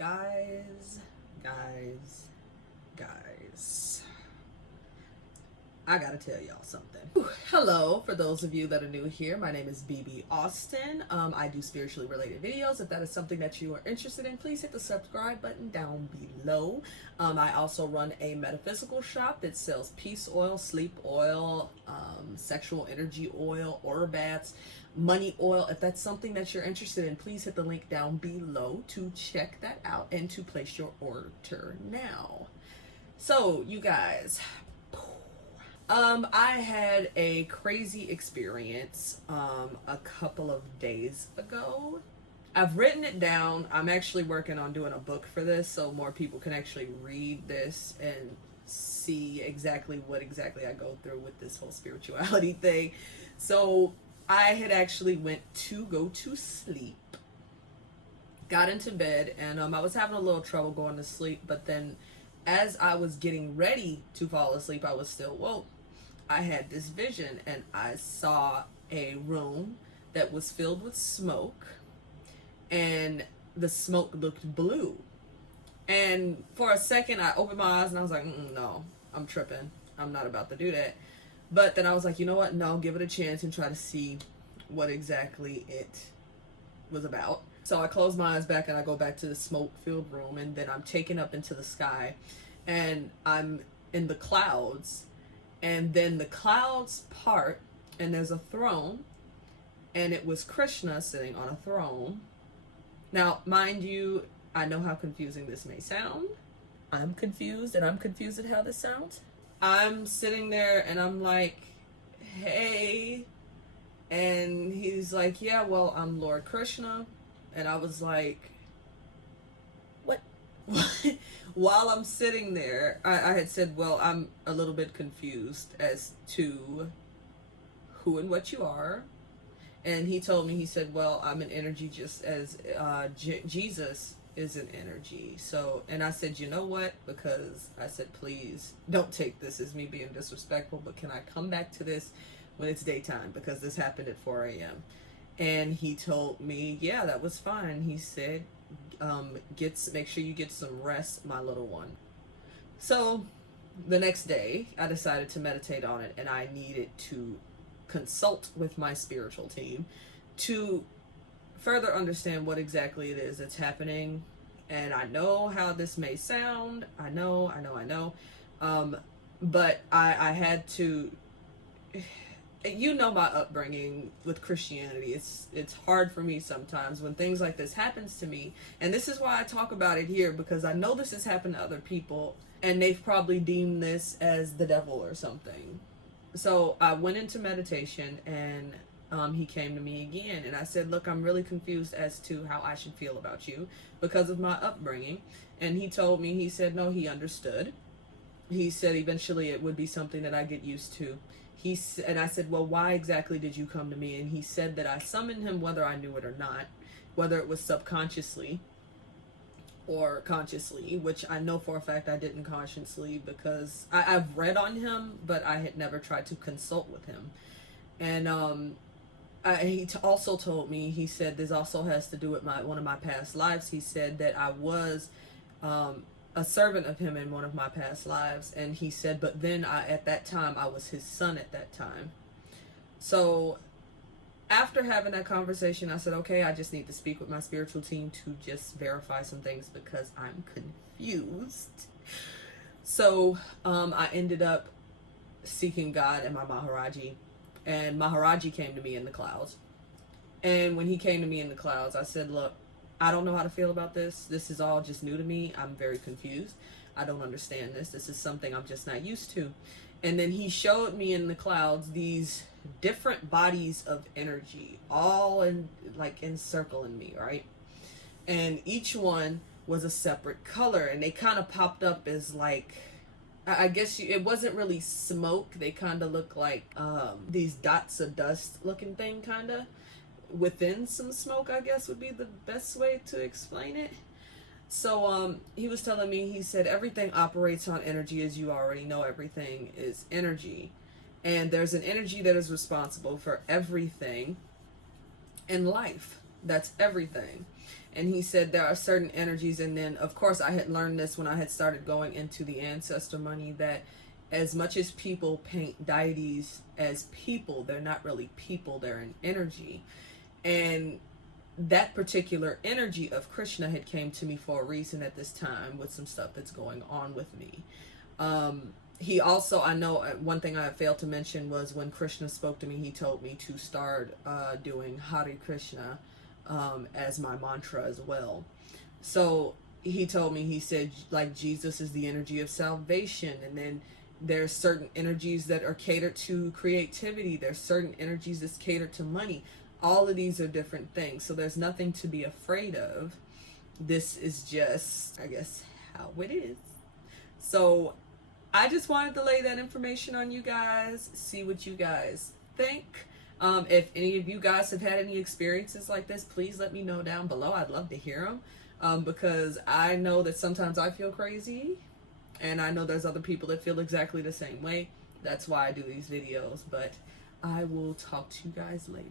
Guys, guys, guys. I gotta tell y'all something. Hello, for those of you that are new here, my name is BB Austin. I do spiritually related videos. If that is something that you are interested in, please hit the subscribe button down below. I also run a metaphysical shop that sells peace oil, sleep oil, sexual energy oil, herb baths, money oil. If that's something that you're interested in, please hit the link down below to check that out and to place your order now. So, you guys, I had a crazy experience a couple of days ago. I've written it down. I'm actually working on doing a book for this so more people can actually read this and see exactly what I go through with this whole spirituality thing. So I had actually went to go to sleep, got into bed, and I was having a little trouble going to sleep, but then as I was getting ready to fall asleep, I was still woke. I had this vision and I saw a room that was filled with smoke, and the smoke looked blue. And for a second I opened my eyes and I was like, no, I'm tripping. I'm not about to do that. But then I was like, you know what? No, give it a chance and try to see what exactly it was about. So I close my eyes back and I go back to the smoke-filled room, and then I'm taken up into the sky and I'm in the clouds, and then the clouds part and there's a throne, and it was Krishna sitting on a throne. Now, mind you, I know how confusing this may sound. I'm confused, and I'm confused at how this sounds. I'm sitting there and I'm like, hey, and he's like, yeah, well, I'm Lord Krishna. And I was like, what? While I'm sitting there, I had said, well, I'm a little bit confused as to who and what you are. And he told me, he said, well, I'm an energy just as Jesus is an energy. So, and I said, you know what? Because I said, please don't take this as me being disrespectful, but can I come back to this when it's daytime? Because this happened at 4 a.m. And he told me, yeah, that was fine. He said, make sure you get some rest, my little one. So the next day I decided to meditate on it, and I needed to consult with my spiritual team to further understand what exactly it is that's happening. And I know how this may sound. I know. But I had to, you know, my upbringing with Christianity. It's hard for me sometimes when things like this happens to me. And this is why I talk about it here, because I know this has happened to other people and they've probably deemed this as the devil or something. So I went into meditation, and he came to me again, and I said, look, I'm really confused as to how I should feel about you because of my upbringing. And he told me, he said, no, he understood. He said eventually it would be something that I get used to. And I said, well, why exactly did you come to me? And he said that I summoned him whether I knew it or not, whether it was subconsciously or consciously, which I know for a fact I didn't consciously, because I've read on him, but I had never tried to consult with him. And he also told me, he said this also has to do with one of my past lives. He said that I was a servant of him in one of my past lives, and he said, but then at that time I was his son at that time. So after having that conversation, I said, okay, I just need to speak with my spiritual team to just verify some things because I'm confused. So I ended up seeking God and my Maharaji, and Maharaji came to me in the clouds. And when he came to me in the clouds, I said, look, I don't know how to feel about this. This is all just new to me. I'm very confused. I don't understand this. This is something I'm just not used to. And then he showed me in the clouds these different bodies of energy, all encircling me, right? And each one was a separate color, and they kind of popped up as like, I guess it wasn't really smoke. They kind of look like these dots of dust looking thing, kind of within some smoke, I guess would be the best way to explain it. So he was telling me, he said, everything operates on energy, as you already know. Everything is energy, and there's an energy that is responsible for everything in life. That's everything. And he said there are certain energies, and then of course I had learned this when I had started going into the ancestor money, that as much as people paint deities as people, they're not really people, they're an energy. And that particular energy of Krishna had came to me for a reason at this time with some stuff that's going on with me. He also, I know one thing I failed to mention was when Krishna spoke to me, he told me to start doing Hare Krishna as my mantra as well. So he told me, he said, like, Jesus is the energy of salvation, and then there's certain energies that are catered to creativity, there's certain energies that's catered to money. All of these are different things, so there's nothing to be afraid of. This is just, I guess, how it is. So I just wanted to lay that information on you guys, see what you guys think. If any of you guys have had any experiences like this, please let me know down below. I'd love to hear them, because I know that sometimes I feel crazy, and I know there's other people that feel exactly the same way. That's why I do these videos, but I will talk to you guys later.